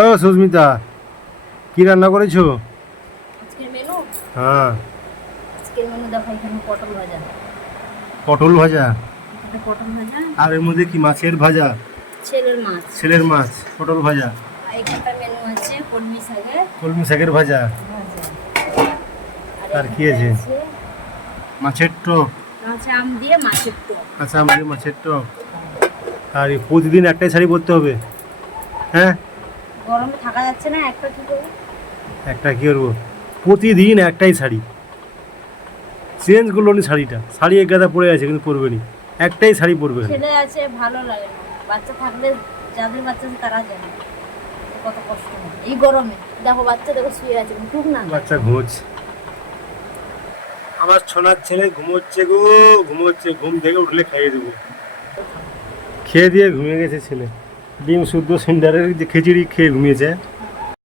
ও সুস্মিতা, কি রান্না করেছো? আজকের মেনু হ্যাঁ। আজকের মেনু দেখো, এখানে পটল ভাজা, পটল ভাজা। এখানে পটল ভাজা, আর এর মধ্যে কি মাছের ভাজা? ছেলের মাছ। ছেলের মাছ, পটল ভাজা। আর এখানটা মেনু আছে কলমি শাকের কলমি শাকের ভাজা। ভাজা। আর কি এখানটায় আছে? আছে মাছের টক। কাঁচা আম দিয়ে মাছের টক। আচ্ছা, আমাদের মাছের টক। আর এই প্রতিদিন একটাই শাড়ি পরতে হবে? হ্যাঁ। গরমে থাকা যাচ্ছে না, একটা কি করবো? একটা কি করবো? প্রতিদিন একটাই শাড়ি, চেঞ্জ করলো নি শাড়িটা। শাড়ি এক গাদা পরে আছে কিন্তু পরবে নি, একটাই শাড়ি পরবে। ছেলে আছে, ভালো লাগে না। বাচ্চা থাকলে, যাদের বাচ্চা আছে তারা জানে কত কষ্ট হয় এই গরমে। দেখো বাচ্চা, দেখো শুয়ে আছে, উঠুক না। বাচ্চা ঘুমোচ্ছে, আমার ছোনার ছেলে ঘুমোচ্ছে গো, ঘুমোচ্ছে। ঘুম থেকে উঠলে খাইয়ে দেবো। খেয়ে দিয়ে ঘুমিয়ে গেছে ছেলে। ডিম শুদ্ধ সিন্ডারের যে খিচুড়ি খেয়ে ঘুমিয়েছে।